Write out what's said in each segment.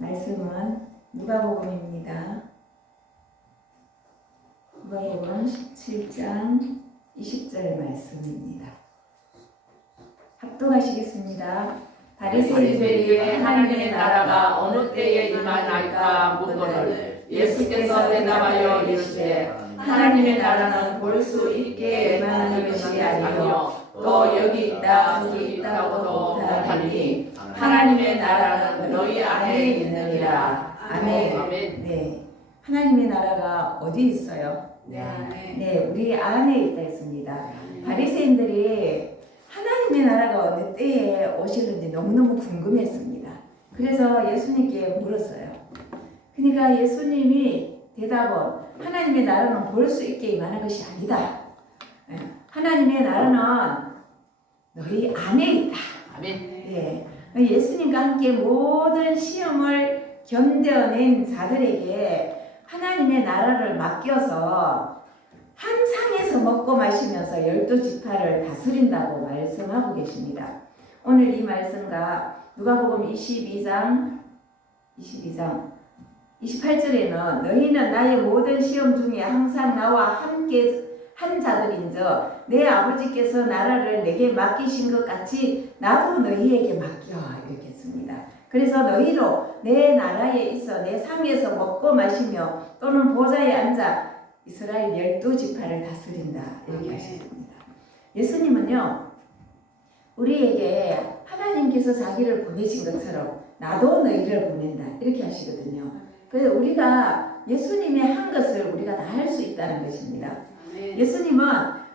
말씀은 누가복음입니다. 누가복음 17장 20절 말씀입니다. 합독하시겠습니다. 바리새인들이 하나님의 나라가 어느 때에 임하나이까 묻거늘 예수께서 대답하여 이르시되 하나님의 나라는 볼 수 있게 임하는 것이 아니요 또 여기 있다 저기 있다고도 못하니 하나님의 나라는 너희 안에 있느니라. 아멘. 아멘. 네, 하나님의 나라가 어디 있어요? 네, 우리 안에 있다 했습니다. 바리새인들이 하나님의 나라가 어느 때에 오시는지 너무너무 궁금했습니다. 그래서 예수님께 물었어요. 그러니까 예수님이 대답은 하나님의 나라는 볼 수 있게 임하는 것이 아니다. 하나님의 나라는 너희 안에 있다. 아멘. 예, 예수님과 함께 모든 시험을 견뎌낸 자들에게 하나님의 나라를 맡겨서 한 상에서 먹고 마시면서 12지파를 다스린다고 말씀하고 계십니다. 오늘 이 말씀과 누가복음 22장 28절에는 너희는 나의 모든 시험 중에 항상 나와 함께 한 자들인저 내 아버지께서 나라를 내게 맡기신 것 같이 나도 너희에게 맡겨 이렇게 했습니다. 그래서 너희로 내 나라에 있어 내 상에서 먹고 마시며 또는 보좌에 앉아 이스라엘 12지파를 다스린다 이렇게 하셨습니다. 예수님은요 우리에게 하나님께서 자기를 보내신 것처럼 나도 너희를 보낸다 이렇게 하시거든요. 그래서 우리가 예수님의 한 것을 우리가 다 할 수 있다는 것입니다. 예수님은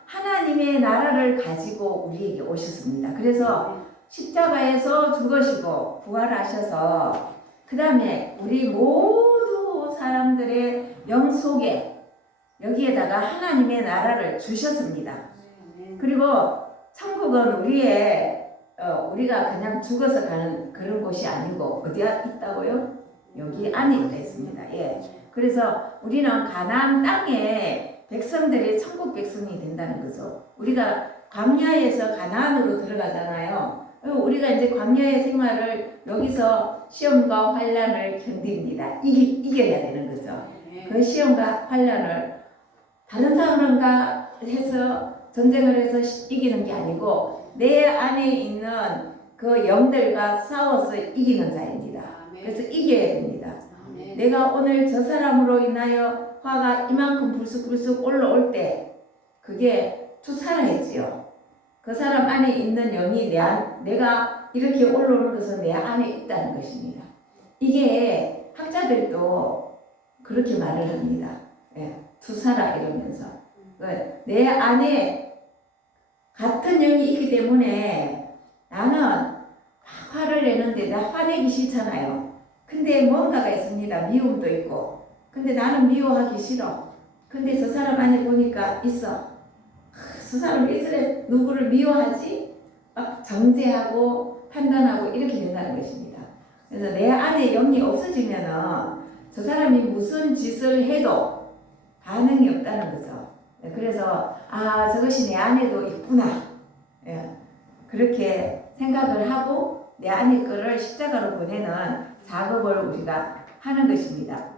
하나님의 나라를 가지고 우리에게 오셨습니다. 그래서 십자가에서 죽으시고 부활하셔서 그 다음에 우리 모두 사람들의 영 속에 여기에다가 하나님의 나라를 주셨습니다. 그리고 천국은 우리가 그냥 죽어서 가는 그런 곳이 아니고 어디에 있다고요? 여기 안에 있습니다. 예. 그래서 우리는 가나안 땅에 백성들이 천국 백성이 된다는 거죠. 우리가 광야에서 가나안으로 들어가잖아요. 우리가 이제 광야의 생활을 여기서 시험과 환난을 견딥니다. 이겨야 되는 거죠. 그 시험과 환난을 다른 사람과 해서 전쟁을 해서 이기는 게 아니고 내 안에 있는 그 영들과 싸워서 이기는 자입니다. 그래서 이겨야 됩니다. 내가 오늘 저 사람으로 인하여 화가 이만큼 불쑥불쑥 올라올 때 그게 투사라했지요. 그 사람 안에 있는 영이 내가 이렇게 올라오는 것은 내 안에 있다는 것입니다. 이게 학자들도 그렇게 말을 합니다. 예, 투사라 이러면서 내 안에 같은 영이 있기 때문에 나는 화를 내는데 나 화내기 싫잖아요. 근데 뭔가가 있습니다. 미움도 있고. 근데 나는 미워하기 싫어. 근데 저 사람 안에 보니까 있어. 저 사람 왜 저래 누구를 미워하지? 막 정죄하고 판단하고 이렇게 된다는 것입니다. 그래서 내 안에 영이 없어지면은 저 사람이 무슨 짓을 해도 반응이 없다는 거죠. 그래서 저것이 내 안에도 있구나. 그렇게 생각을 하고 내 안에 거를 십자가로 보내는 작업을 우리가 하는 것입니다.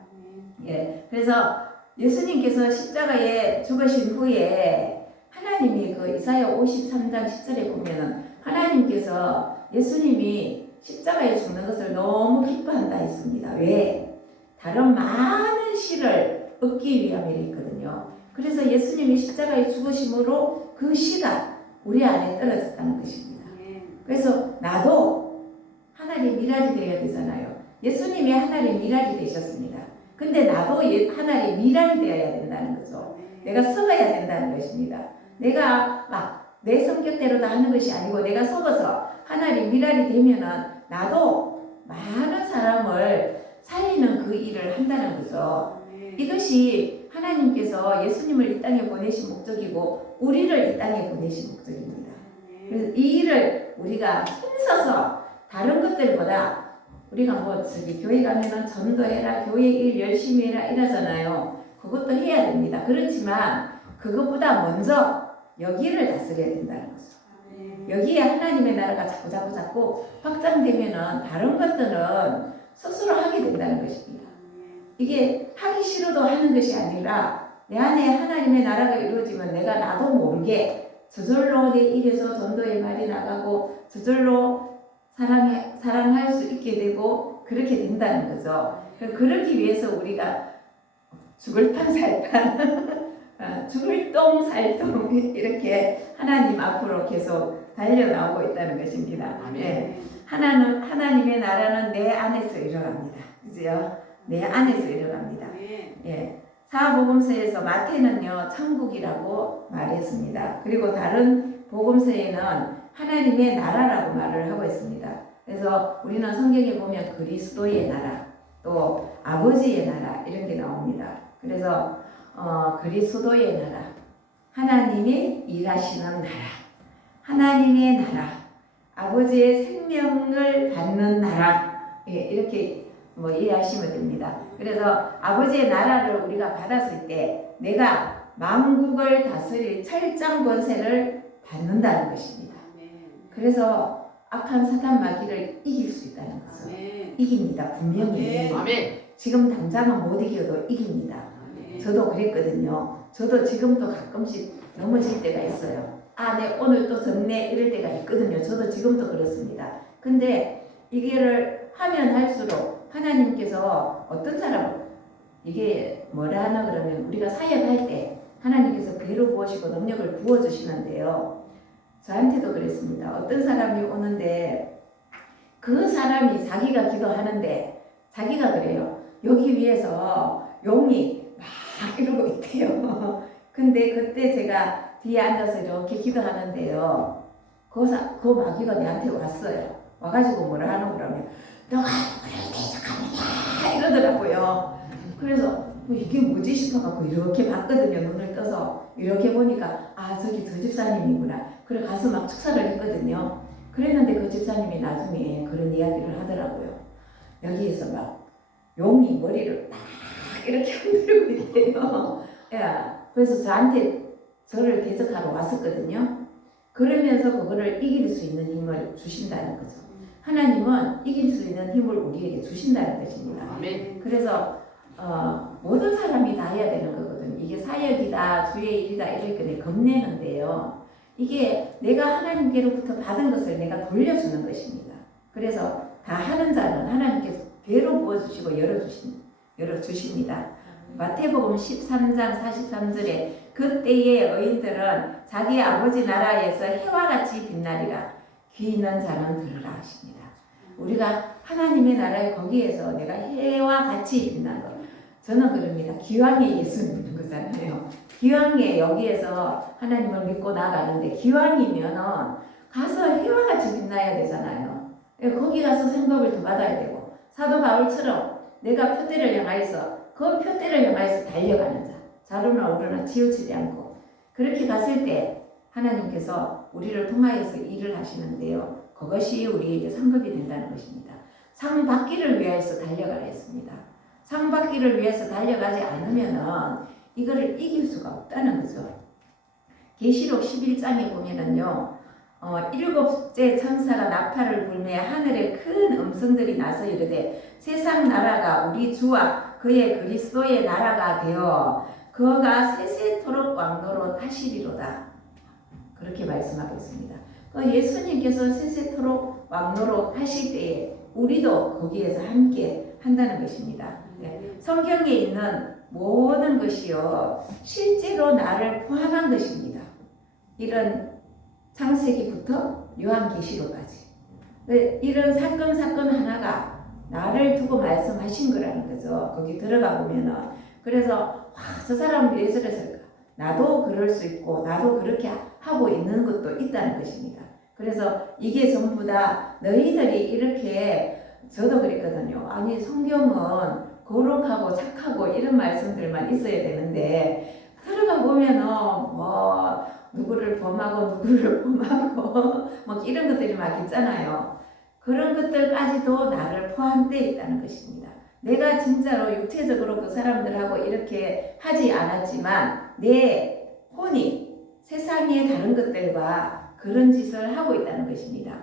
예, 그래서 예수님께서 십자가에 죽으신 후에 하나님이 그 이사야 53장 10절에 보면은 하나님께서 예수님이 십자가에 죽는 것을 너무 기뻐한다 했습니다. 왜? 다른 많은 시를 얻기 위함이라 했거든요. 그래서 예수님이 십자가에 죽으심으로 그 시가 우리 안에 떨어졌다는 것입니다. 그래서 나도 하나님의 미랄이 되어야 되잖아요. 예수님이 하나님의 미랄이 되셨습니다. 근데 나도 하나님의 미랄이 되어야 된다는 거죠. 내가 썩어야 된다는 것입니다. 내가 막 내 성격대로 다 하는 것이 아니고 내가 썩어서 하나님의 미랄이 되면은 나도 많은 사람을 살리는 그 일을 한다는 거죠. 이것이 하나님께서 예수님을 이 땅에 보내신 목적이고 우리를 이 땅에 보내신 목적입니다. 그래서 이 일을 우리가 힘써서 다른 것들보다 우리가 교회 가면은 전도해라, 교회 일 열심히 해라 이러잖아요. 그것도 해야 됩니다. 그렇지만 그것보다 먼저 여기를 다스려야 된다는 거죠. 여기에 하나님의 나라가 자꾸 확장되면은 다른 것들은 스스로 하게 것입니다. 이게 하기 싫어도 하는 것이 아니라 내 안에 하나님의 나라가 이루어지면 내가 나도 모르게 저절로 내 입에서 전도의 말이 나가고 저절로 사랑할 수 있게 되고 그렇게 된다는 거죠. 그러기 위해서 우리가 죽을 판 살판 죽을 똥 살똥 이렇게 하나님 앞으로 계속 달려나오고 있다는 것입니다. 네. 하나님의 나라는 내 안에서 일어납니다. 그죠? 내 안에서 일어납니다. 예. 사복음서에서 마태는요 천국이라고 말했습니다. 그리고 다른 복음서에는 하나님의 나라라고 말을 하고 있습니다. 그래서 우리는 성경에 보면 그리스도의 나라, 또 아버지의 나라 이런 게 나옵니다. 그래서 그리스도의 나라, 하나님이 일하시는 나라, 하나님의 나라, 아버지의 생명을 받는 나라, 예, 이렇게 이해하시면 됩니다. 그래서 아버지의 나라를 우리가 받았을 때 내가 만국을 다스릴 철장 권세를 받는다는 것입니다. 그래서 악한 사탄 마귀를 이길 수 있다는 거죠. 이깁니다. 분명히. 지금 당장은 못 이겨도 이깁니다. 저도 그랬거든요. 저도 지금도 가끔씩 넘어질 때가 있어요. 내 오늘 또 졌네 이럴 때가 있거든요. 저도 지금도 그렇습니다. 근데 이거를 하면 할수록 하나님께서 어떤 사람, 이게 뭐라 하나 그러면 우리가 사역할 때 하나님께서 배로 부으시고 능력을 부어주시는데요. 저한테도 그랬습니다. 어떤 사람이 오는데 그 사람이 자기가 기도하는데 자기가 그래요. 여기 위에서 용이 막 이러고 있대요. 근데 그때 제가 뒤에 앉아서 이렇게 기도하는데요. 그 마귀가 내한테 왔어요. 와가지고 뭐라 하노 그러면 너가 누구를 대적하느냐 이러더라고요. 그래서 이게 뭐지 싶어갖고 이렇게 봤거든요. 눈을 떠서 이렇게 보니까 저기 저 집사님이구나. 그래 가서 막 축사를 했거든요. 그랬는데 그 집사님이 나중에 그런 이야기를 하더라고요. 여기에서 막 용이 머리를 막 이렇게 흔들고 있대요. 그래서 저를 대적하러 왔었거든요. 그러면서 그거를 이길 수 있는 힘을 주신다는 거죠. 하나님은 이길 수 있는 힘을 우리에게 주신다는 것입니다. 그래서 모든 사람이 다 해야 되는 거거든요. 이게 사역이다, 주의 일이다 이럴 때 겁내는데요. 이게 내가 하나님께로부터 받은 것을 내가 돌려주는 것입니다. 그래서 다 하는 자는 하나님께서 배로 부어주시고 열어주십니다. 마태복음 13장 43절에 그때의 의인들은 자기 아버지 나라에서 해와 같이 빛나리라. 귀 있는 자는 들으라 하십니다. 우리가 하나님의 나라에 거기에서 내가 해와 같이 빛난 것. 저는 그럽니다. 기왕에 예수 믿는 거잖아요. 기왕에 여기에서 하나님을 믿고 나가는데 기왕이면은 가서 해와 같이 빛나야 되잖아요. 거기 가서 생각을 더 받아야 되고 사도 바울처럼 내가 표대를 향하여서 그 표대를 향하여서 달려가는 자. 좌로나 우로나 치우치지 않고 그렇게 갔을 때 하나님께서 우리를 통하여서 일을 하시는데요. 그것이 우리에게 상급이 된다는 것입니다. 상 받기를 위해서 달려가라 했습니다. 상 받기를 위해서 달려가지 않으면은 이거를 이길 수가 없다는 거죠. 계시록 11장에 보면은요. 일곱째 천사가 나팔을 불매 하늘에 큰 음성들이 나서 이르되 세상 나라가 우리 주와 그의 그리스도의 나라가 되어 그가 세세토록 왕노릇 하시리로다. 그렇게 말씀하고 있습니다. 예수님께서 세세토록 왕노릇 하실 때에 우리도 거기에서 함께 한다는 것입니다. 성경에 있는 모든 것이요 실제로 나를 포함한 것입니다. 이런 창세기부터 요한계시록까지 이런 사건 하나가 나를 두고 말씀하신 거라는 거죠. 거기 들어가 보면은 그래서 저 사람은 왜 저랬을까? 나도 그럴 수 있고 나도 그렇게 하고 있는 것도 있다는 것입니다. 그래서 이게 전부 다 너희들이 이렇게 저도 그랬거든요. 아니 성경은 거룩하고 착하고 이런 말씀들만 있어야 되는데 들어가 보면은 누구를 범하고 막 이런 것들이 막 있잖아요. 그런 것들까지도 나를 포함되어 있다는 것입니다. 내가 진짜로 육체적으로 그 사람들하고 이렇게 하지 않았지만 내 혼이 세상의 다른 것들과 그런 짓을 하고 있다는 것입니다.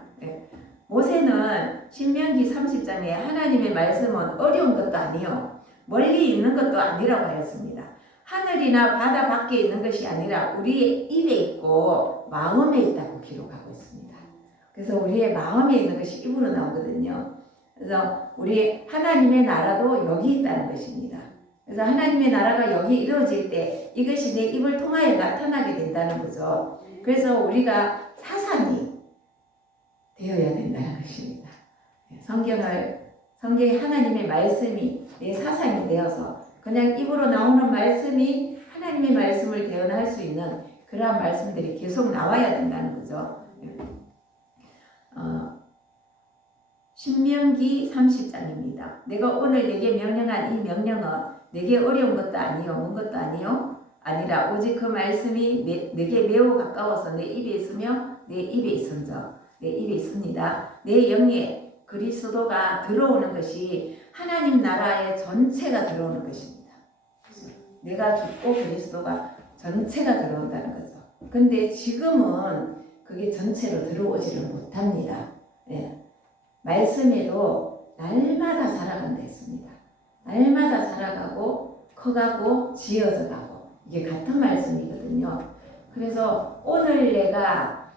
모세는 신명기 30장에 하나님의 말씀은 어려운 것도 아니요 멀리 있는 것도 아니라고 하였습니다. 하늘이나 바다 밖에 있는 것이 아니라 우리의 입에 있고 마음에 있다고 기록하고 있습니다. 그래서 우리의 마음에 있는 것이 입으로 나오거든요. 그래서 우리 하나님의 나라도 여기 있다는 것입니다. 그래서 하나님의 나라가 여기 이루어질 때 이것이 내 입을 통하여 나타나게 된다는 거죠. 그래서 우리가 사상이 되어야 된다는 것입니다. 성경에 하나님의 말씀이 내 사상이 되어서 그냥 입으로 나오는 말씀이 하나님의 말씀을 대언할 수 있는 그러한 말씀들이 계속 나와야 된다는 거죠. 신명기 30장입니다. 내가 오늘 내게 명령한 이 명령은 내게 어려운 것도 아니요 먼 것도 아니라 오직 그 말씀이 내게 매우 가까워서 내 입에 있으며 내 입에 있습니다. 내 영에 그리스도가 들어오는 것이 하나님 나라의 전체가 들어오는 것입니다. 내가 죽고 그리스도가 전체가 들어온다는 거죠. 근데 지금은 그게 전체로 들어오지를 못합니다. 예. 말씀에도 날마다 살아간다 했습니다. 날마다 살아가고 커가고 지어져 가고 이게 같은 말씀이거든요. 그래서 오늘 내가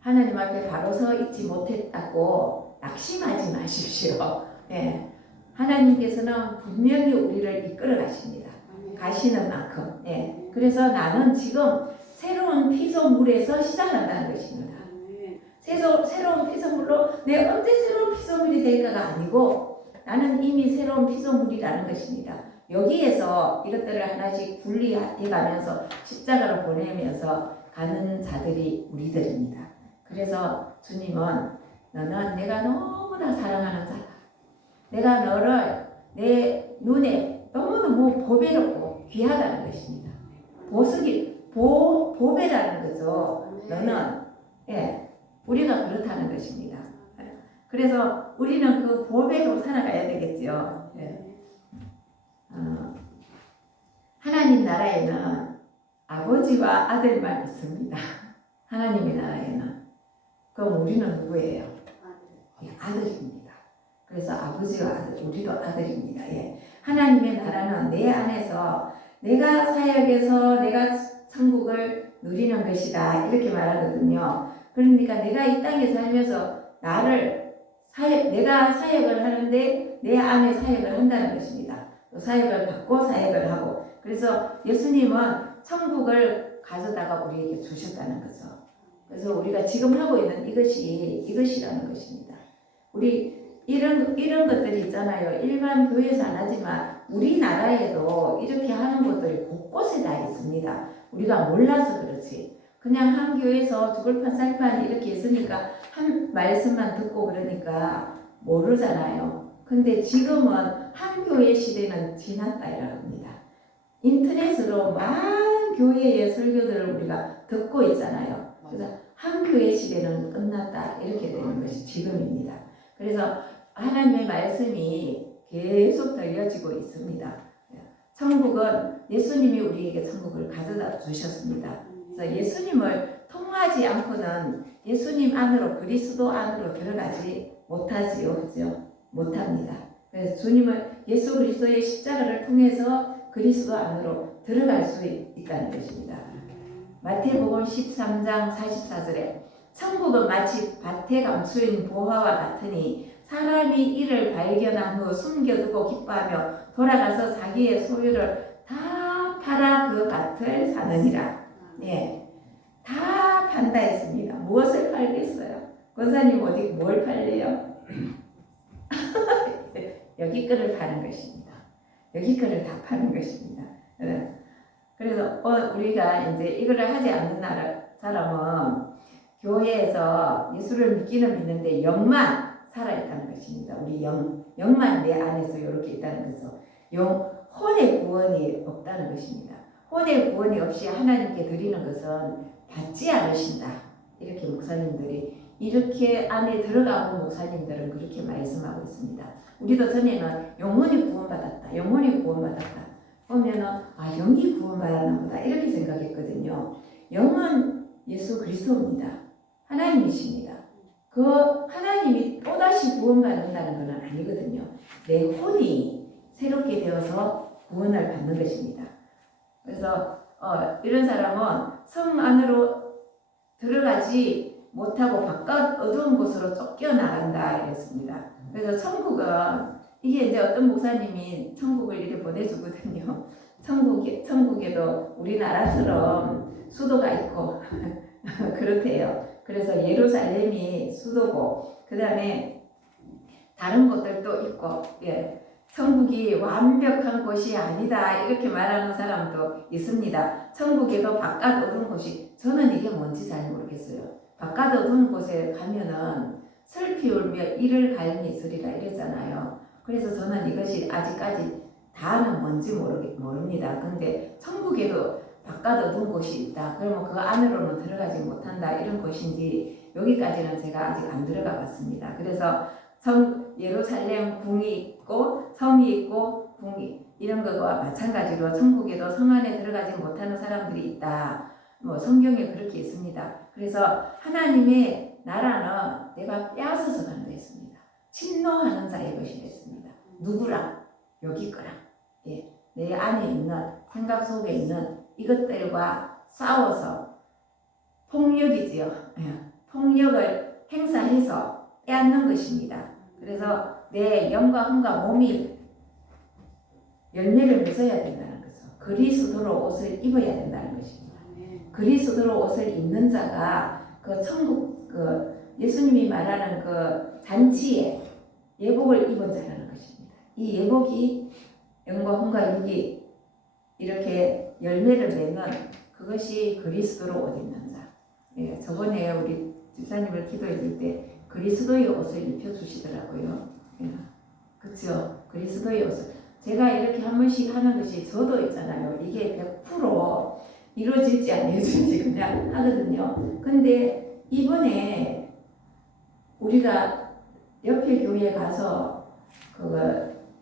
하나님 앞에 바로 서 있지 못했다고 낙심하지 마십시오. 예. 하나님께서는 분명히 우리를 이끌어 가십니다. 가시는 만큼. 예. 그래서 나는 지금 새로운 피조물에서 시작한다는 것입니다. 새로운 피조물로 내가 언제 새로운 피조물이 될까가 아니고 나는 이미 새로운 피조물이라는 것입니다. 여기에서 이것들을 하나씩 분리해가면서 십자가로 보내면서 가는 자들이 우리들입니다. 그래서 주님은 너는 내가 너무나 사랑하는 자다. 내가 너를 내 눈에 너무너무 보배롭고 귀하다는 것입니다. 보배라는 거죠. 너는 우리가 그렇다는 것입니다. 그래서 우리는 그 보배로 살아가야 되겠죠. 하나님 나라에는 아버지와 아들만 있습니다. 하나님의 나라에는. 그럼 우리는 누구예요? 아들입니다. 그래서 아버지와 아들, 우리도 아들입니다. 예. 하나님의 나라는 내 안에서 내가 사역해서 내가 천국을 누리는 것이다. 이렇게 말하거든요. 그러니까 내가 이 땅에 살면서 내가 사역을 하는데 내 안에 사역을 한다는 것입니다. 사역을 받고 사역을 하고. 그래서 예수님은 천국을 가져다가 우리에게 주셨다는 거죠. 그래서 우리가 지금 하고 있는 이것이라는 것입니다. 우리 이런 것들이 있잖아요. 일반 교회에서 안 하지만 우리나라에도 이렇게 하는 것들이 곳곳에 다 있습니다. 우리가 몰라서 그렇지. 그냥 한 교회에서 두글판 쌀판 이렇게 있으니까 한 말씀만 듣고 그러니까 모르잖아요. 근데 지금은 한 교회 시대는 지났다 이랍니다. 인터넷으로 많은 교회의 설교들을 우리가 듣고 있잖아요. 그래서 한 교회 시대는 끝났다 이렇게 되는 것이 지금입니다. 그래서 하나님의 말씀이 계속 들려지고 있습니다. 천국은 예수님이 우리에게 천국을 가져다 주셨습니다. 그래서 예수님을 통하지 않고는 예수님 안으로 그리스도 안으로 들어가지 못하지요. 그죠? 못합니다. 그래서 주님을 예수 그리스도의 십자가를 통해서 그리스도 안으로 들어갈 수 있다는 것입니다. 마태복음 13장 44절에 천국은 마치 밭에 감추인 보화와 같으니 사람이 이를 발견한 후 숨겨두고 기뻐하며 돌아가서 자기의 소유를 다 팔아 그 밭을 사느니라. 예, 다 판다 했습니다. 무엇을 팔겠어요? 권사님 어디 뭘 팔래요? 여기 거를 파는 것입니다. 여기 거를 다 파는 것입니다. 그래서 우리가 이제 이거를 하지 않는 사람은 교회에서 예수를 믿는데 영만 살아있다는 것입니다. 우리 영만 내 안에서 이렇게 있다는 거죠. 혼의 구원이 없다는 것입니다. 혼의 구원이 없이 하나님께 드리는 것은 받지 않으신다. 이렇게 목사님들이 이렇게 안에 들어가고 목사님들은 그렇게 말씀하고 있습니다. 우리도 전에는 영혼이 구원받았다. 영혼이 구원받았다. 보면은 영이 구원받았나 보다 이렇게 생각했거든요. 영은 예수 그리스도입니다. 하나님이십니다. 그 하나님이 또다시 구원받는다는 것은 아니거든요. 내 혼이 새롭게 되어서 구원을 받는 것입니다. 그래서 이런 사람은 성 안으로 들어가지 못하고 바깥 어두운 곳으로 쫓겨나간다 이랬습니다. 그래서 천국은 이게 이제 어떤 목사님이 천국을 이렇게 보내주거든요. 천국에도 우리나라처럼 수도가 있고 그렇대요. 그래서 예루살렘이 수도고 그 다음에 다른 곳들도 있고 천국이 완벽한 곳이 아니다 이렇게 말하는 사람도 있습니다. 천국에도 바깥 어두운 곳이 저는 이게 뭔지 잘 모르겠어요. 바깥 어두운 곳에 가면은 슬피 울며 이를 갈미 있으리라 이랬잖아요. 그래서 저는 이것이 아직까지 다는 뭔지 모릅니다. 근데 천국에도 바깥 어두운 곳이 있다. 그러면 그 안으로는 들어가지 못한다. 이런 곳인지 여기까지는 제가 아직 안 들어가 봤습니다. 그래서 예루살렘 궁이 있고 성이 있고 궁이 이런 것과 마찬가지로 천국에도 성 안에 들어가지 못하는 사람들이 있다. 성경에 그렇게 있습니다. 그래서 하나님의 나라는 내가 빼앗아서 간다 했습니다. 침노하는 자의 것이 됐습니다. 누구랑? 여기 거랑. 내 안에 있는 생각 속에 있는 이것들과 싸워서 폭력이지요. 폭력을 행사해서 빼앗는 것입니다. 그래서 내 영과 혼과 몸이 열매를 맺어야 된다는 것이죠. 그리스도로 옷을 입어야 된다는 것입니다. 그리스도로 옷을 입는 자가 그 천국 예수님이 말하는 그 잔치에 예복을 입은 자라는 것입니다. 이 예복이 영과 혼과 육이 이렇게 열매를 맺는 그것이 그리스도로 옷 입는 자. 저번에 우리 집사님을 기도해 줄 때 그리스도의 옷을 입혀주시더라고요. 그렇죠? 그리스도의 옷을. 제가 이렇게 한 번씩 하는 것이 저도 있잖아요. 이게 100% 이루어질지 안 이루어질지 그냥 하거든요. 근데 이번에 우리가 옆에 교회에 가서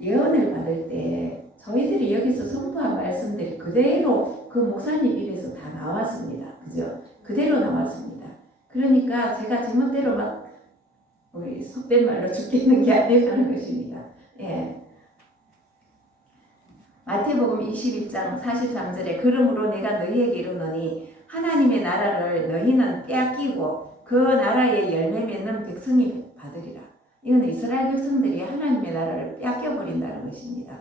예언을 받을 때 저희들이 여기서 선포한 말씀들이 그대로 그 목사님 입에서 다 나왔습니다. 그죠? 그대로 나왔습니다. 그러니까 제가 제멋대로 막 우리 속된 말로 죽겠는 게 아니라는 것입니다. 마태복음 21장 43절에 그러므로 내가 너희에게 이르노니 하나님의 나라를 너희는 빼앗기고 그 나라의 열매 맺는 백성이 받으리라. 이건 이스라엘 백성들이 하나님의 나라를 빼앗겨버린다는 것입니다.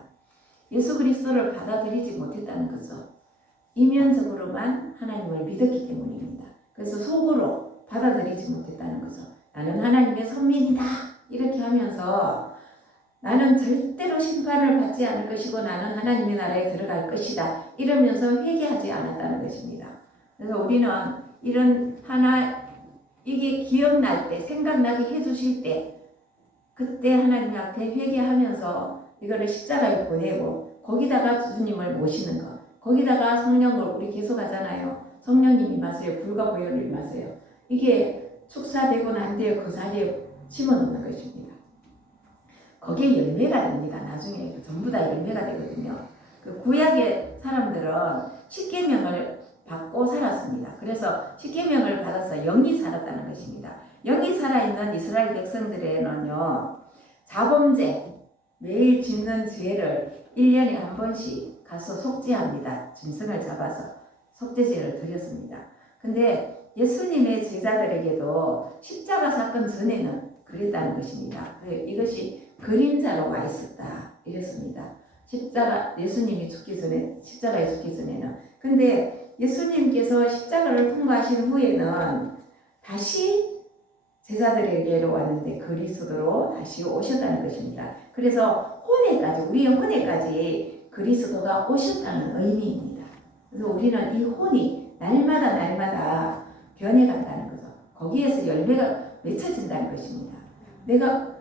예수 그리스도를 받아들이지 못했다는 거죠. 이면적으로만 하나님을 믿었기 때문입니다. 그래서 속으로 받아들이지 못했다는 거죠. 나는 하나님의 선민이다 이렇게 하면서 나는 절대로 심판을 받지 않을 것이고 나는 하나님의 나라에 들어갈 것이다 이러면서 회개하지 않았다는 것입니다. 그래서 우리는 이게 기억날 때 생각나게 해주실 때 그때 하나님 앞에 회개하면서 이거를 십자가에 보내고 거기다가 주님을 모시는 것 거기다가 성령을 우리 계속 하잖아요. 성령님이 임하세요. 불과 보혈을 임하세요. 이게 축사되고 난 뒤에 그 자리에 심어놓는 것입니다. 거기에 열매가 됩니다. 나중에 전부 다 열매가 되거든요. 그 구약의 사람들은 십계명을 받고 살았습니다. 그래서 십계명을 받아서 영이 살았다는 것입니다. 영이 살아있는 이스라엘 백성들에는요. 자범죄, 매일 짓는 죄를 1년에 한 번씩 가서 속죄합니다. 짐승을 잡아서 속죄제를 드렸습니다. 근데 예수님의 제자들에게도 십자가 사건 전에는 그랬다는 것입니다. 이것이 그림자로 와 있었다 이랬습니다. 예수님이 죽기 전에 십자가에 죽기 전에는. 근데 예수님께서 십자가를 통과하신 후에는 다시 제자들에게로 왔는데 그리스도로 다시 오셨다는 것입니다. 그래서 우리의 혼에까지 그리스도가 오셨다는 의미입니다. 그래서 우리는 이 혼이 날마다 변해간다는 거죠. 거기에서 열매가 맺혀진다는 것입니다. 내가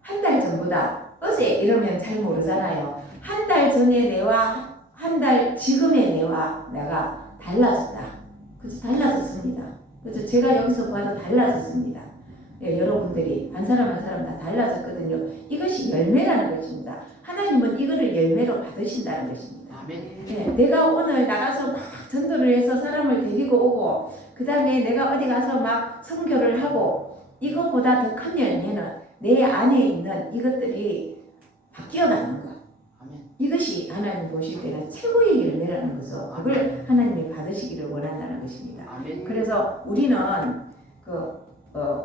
한 달 전보다 어제 이러면 잘 모르잖아요. 한 달 전의 내와 지금의 내와 내가 달라졌다. 그래서 달라졌습니다. 그래서 제가 여기서 봐도 달라졌습니다. 여러분들이 한 사람 다 달라졌거든요. 이것이 열매라는 것입니다. 하나님은 이거를 열매로 받으신다는 것입니다. 내가 오늘 나가서 막 전도를 해서 사람을 데리고 오고 그 다음에 내가 어디 가서 막 선교를 하고 이것보다 더 큰 열매는 내 안에 있는 이것들이 바뀌어가는 것. 아멘. 이것이 하나님 보실 때는 최고의 열매라는 거죠. 그걸 하나님이 받으시기를 원한다는 것입니다. 아멘. 그래서 우리는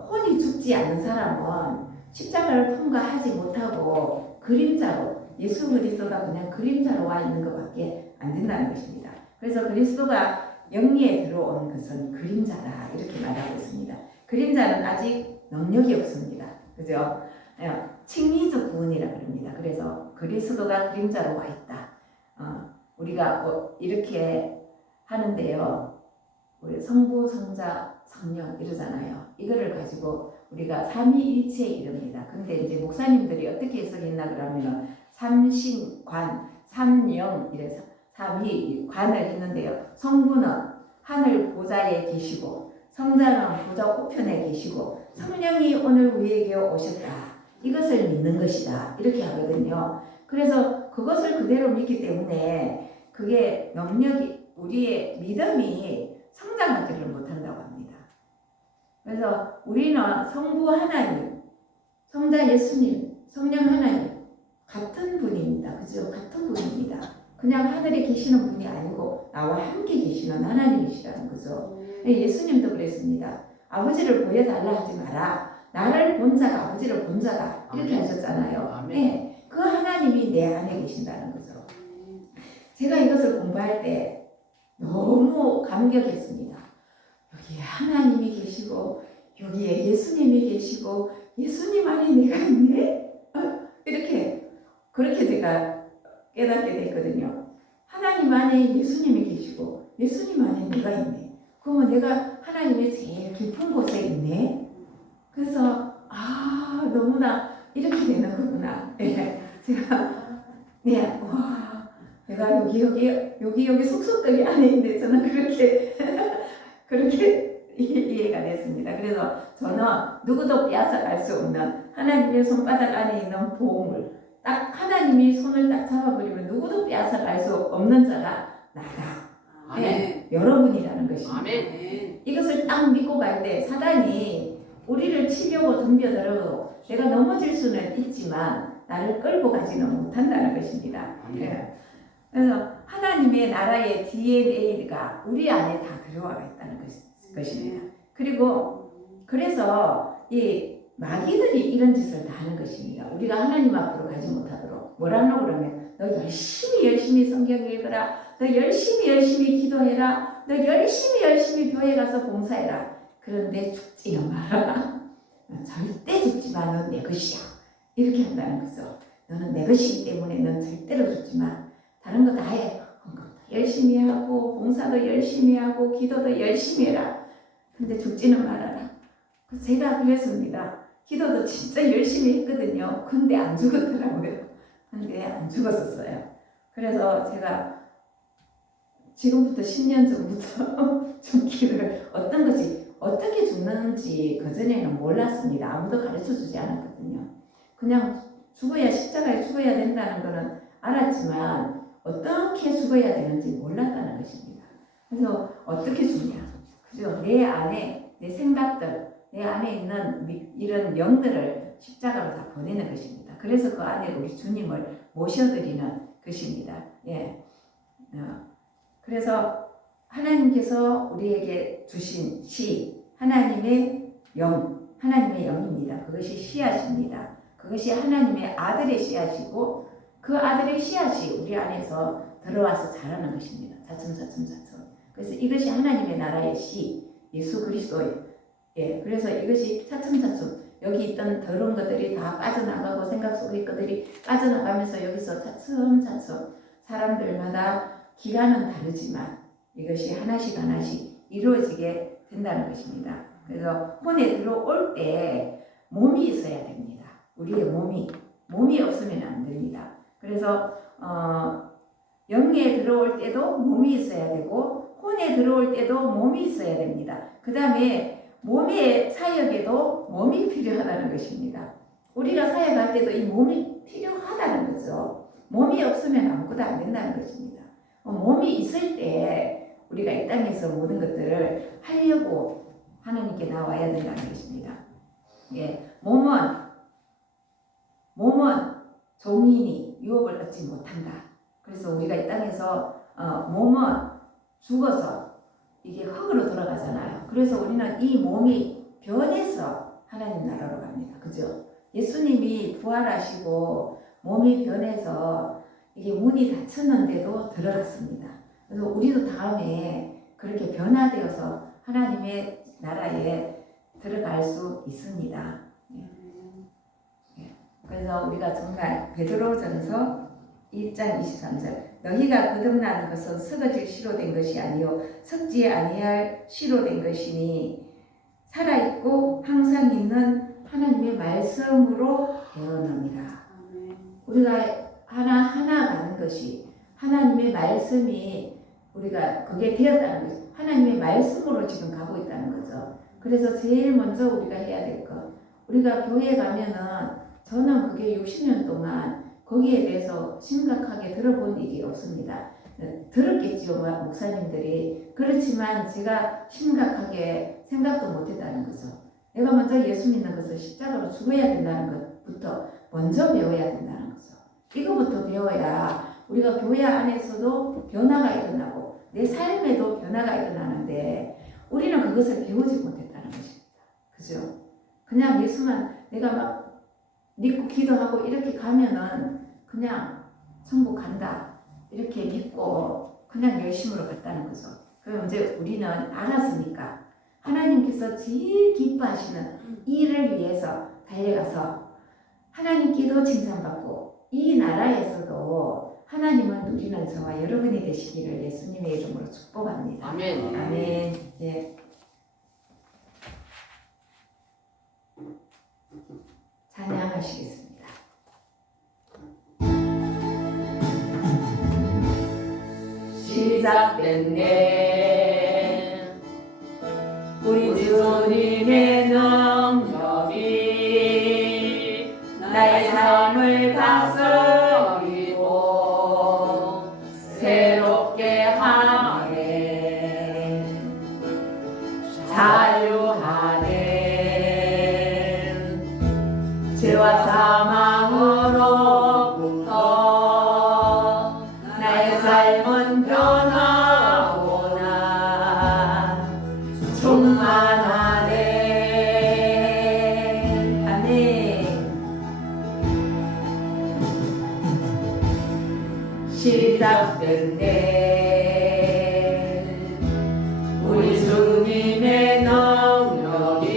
혼이 죽지 않는 사람은 십자가를 통과하지 못하고 그림자로 예수 그리스도가 그냥 그림자로 와 있는 것밖에 안 된다는 것입니다. 그래서 그리스도가 영리에 들어온 것은 그림자다 이렇게 말하고 있습니다. 그림자는 아직 능력이 없습니다. 그죠? 칭의적 구원이라 그럽니다. 그래서 그리스도가 그림자로 와 있다. 우리가 이렇게 하는데요. 우리 성부, 성자, 성령 이러잖아요. 이거를 가지고 우리가 삼위일체 이럽니다. 근데 이제 목사님들이 어떻게 해석했나 그러면은 삼신관, 삼영 이래서 삼위관을 했는데요. 성부는 하늘 보좌에 계시고 성자는 보좌 우편에 계시고 성령이 오늘 우리에게 오셨다. 이것을 믿는 것이다. 이렇게 하거든요. 그래서 그것을 그대로 믿기 때문에 그게 능력이 우리의 믿음이 성장하지를 못한다고 합니다. 그래서 우리는 성부 하나님, 성자 예수님, 성령 하나님 같은 분입니다. 그죠? 같은 분입니다. 그냥 하늘에 계시는 분이 아니고 나와 함께 계시는 하나님이시라는 거죠. 예수님도 그랬습니다. 아버지를 보여달라 하지 마라. 나를 본 자가 아버지를 본 자다. 이렇게 하셨잖아요. 네, 그 하나님이 내 안에 계신다는 거죠. 제가 이것을 공부할 때 너무 감격했습니다. 여기에 하나님이 계시고 여기에 예수님이 계시고 예수님 안에 내가 있네? 이렇게 그렇게 제가 깨닫게 됐거든요. 하나님 안에 예수님이 계시고 예수님 안에 내가 있네. 그러면 내가 하나님의 제일 깊은 곳에 있네. 그래서 너무나 이렇게 되는 거구나. 네, 제가 와 내가 여기 속속들이 안에 있는데 저는 그렇게 이해가 됐습니다. 그래서 저는 누구도 빼앗아갈 수 없는 하나님의 손바닥 안에 있는 보물, 딱 하나님이 손을 딱 잡아버리면 누구도 빼앗아갈 수 없는 자가 나다. 네, 여러분이라는 것입니다. 아멘. 이것을 딱 믿고 갈 때 사단이 우리를 치려고 덤벼들어도 내가 넘어질 수는 있지만 나를 끌고 가지는 못한다는 것입니다. 네. 그래서 하나님의 나라의 DNA가 우리 안에 다 들어와 있다는 것입니다. 그리고 그래서 이 마귀들이 이런 짓을 다 하는 것입니다. 우리가 하나님 앞으로 가지 못하도록 뭐라고 그러면 너 열심히 성경 읽어라. 너 열심히 기도해라. 너 열심히 교회 가서 봉사해라. 그런데 죽지는 말아라. 절대 죽지마. 넌 내 것이야. 이렇게 한다는 거죠. 너는 내 것이기 때문에 넌 절대로 죽지마. 다른 거 다 해. 열심히 하고 봉사도 열심히 하고 기도도 열심히 해라. 근데 죽지는 말아라. 제가 그랬습니다. 기도도 진짜 열심히 했거든요. 근데 안 죽었더라고요. 근데 안 죽었었어요. 그래서 제가 지금부터 10년 전부터 죽기를 어떤 것이 어떻게 죽는지 그전에는 몰랐습니다. 아무도 가르쳐주지 않았거든요. 그냥 죽어야 십자가에 죽어야 된다는 거는 알았지만 어떻게 죽어야 되는지 몰랐다는 것입니다. 그래서 어떻게 죽냐? 그죠? 내 안에 내 생각들, 내 안에 있는 이런 영들을 십자가로 다 보내는 것입니다. 그래서 그 안에 우리 주님을 모셔드리는 것입니다. 예. 그래서 하나님께서 우리에게 주신 하나님의 하나님의 영입니다. 그것이 씨앗입니다. 그것이 하나님의 아들의 씨앗이고 그 아들의 씨앗이 우리 안에서 들어와서 자라는 것입니다. 차츰. 그래서 이것이 하나님의 나라의 씨, 예수 그리스도의 그래서 이것이 차츰 여기 있던 더러운 것들이 다 빠져나가고 생각 속의 것들이 빠져나가면서 여기서 차츰 사람들마다 기간은 다르지만 이것이 하나씩 이루어지게 된다는 것입니다. 그래서 혼에 들어올 때 몸이 있어야 됩니다. 우리의 몸이 없으면 안 됩니다. 그래서 영에 들어올 때도 몸이 있어야 되고 혼에 들어올 때도 몸이 있어야 됩니다. 그 다음에 몸의 사역에도 몸이 필요하다는 것입니다. 우리가 사역할 때도 이 몸이 필요하다는 거죠. 몸이 없으면 아무것도 안 된다는 것입니다. 몸이 있을 때 우리가 이 땅에서 모든 것들을 하려고 하나님께 나와야 된다는 것입니다. 예, 몸은 종이니 유업을 얻지 못한다. 그래서 우리가 이 땅에서 몸은 죽어서 이게 흙으로 돌아가잖아요. 그래서 우리는 이 몸이 변해서 하나님 나라로 갑니다. 그죠? 예수님이 부활하시고 몸이 변해서 이게 문이 닫혔는데도 들어갔습니다. 그래서 우리도 다음에 그렇게 변화되어서 하나님의 나라에 들어갈 수 있습니다. 그래서 우리가 정말 베드로전서 1장 23절 너희가 거듭나는 것은 썩어질 씨로 된 것이 아니요 썩지 아니할 씨로 된 것이니 살아있고 항상 있는 하나님의 말씀으로 되어납니다. 우리가 하나 가는 것이 하나님의 말씀이 우리가 그게 되었다는 거죠. 하나님의 말씀으로 지금 가고 있다는 거죠. 그래서 제일 먼저 우리가 해야 될 것, 우리가 교회 가면은 저는 그게 60년 동안 거기에 대해서 심각하게 들어본 일이 없습니다. 들었겠지요, 목사님들이. 그렇지만 제가 심각하게 생각도 못했다는 거죠. 내가 먼저 예수 믿는 것을 십자가로 죽어야 된다는 것부터 먼저 배워야 된다는 거죠. 이거부터 배워야 우리가 교회 안에서도 변화가 일어나고 내 삶에도 변화가 일어나는데 우리는 그것을 배우지 못했다는 것입니다. 그죠? 그냥 예수만 내가 막 믿고 기도하고 이렇게 가면은 그냥 천국 간다 이렇게 믿고 그냥 열심으로 갔다는 거죠. 그럼 이제 우리는 알았으니까 하나님께서 제일 기뻐하시는 일을 위해서 달려가서 하나님께도 칭찬받고 이 나라에서도 하나님을 누리는 저와 여러분이 되시기를 예수님의 이름으로 축복합니다. 아멘. 아멘. 예. 찬양하시겠습니다. 시작됐네 우리 주님의 능력이 나의 삶을 다스리고 새롭게 하네 자유하네 죄와 사망으로부터 나의 삶은 변화오나 충만하네 아멘. 시작됐네 우리 주님의 능력이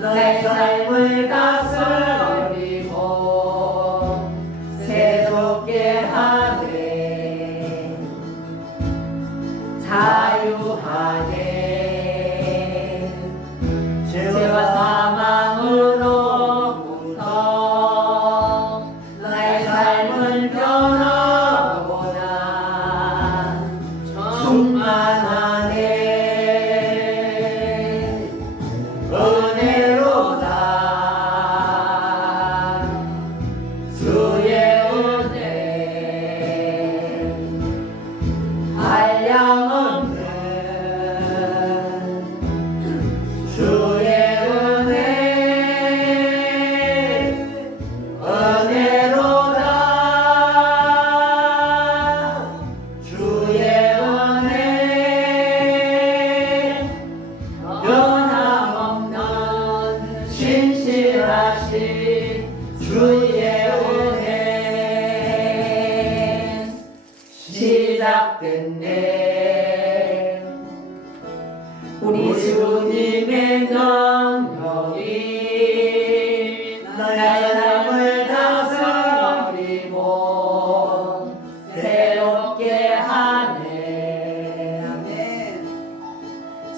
나의 삶을 다스리고 새롭게 하네 자유하네 죄와 사망으로부터 나의 삶은 변화오나 충만하네 은혜로다 주의 은혜 한량없는 주의 은혜 은혜로다 주의 은혜 변함없는 신실하신 주의 은혜 시작됐네 우리 주님의 능력이 나의 삶을 다스리고 새롭게 하네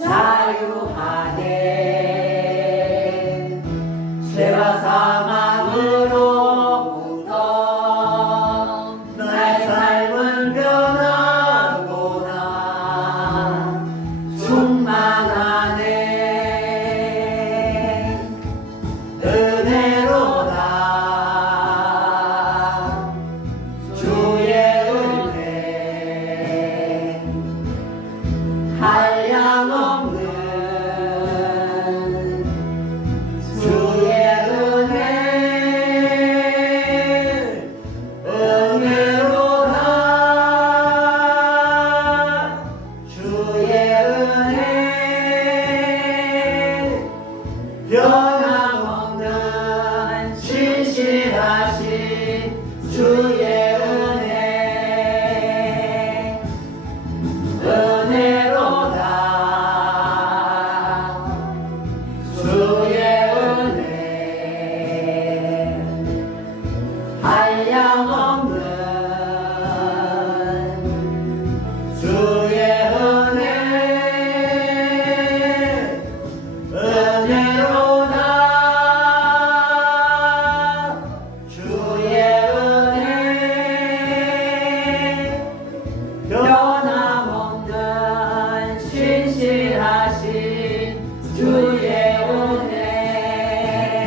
자유하네 죄와 사망으로부터 나의 삶은 변하구나 충만하네 신실하신 주의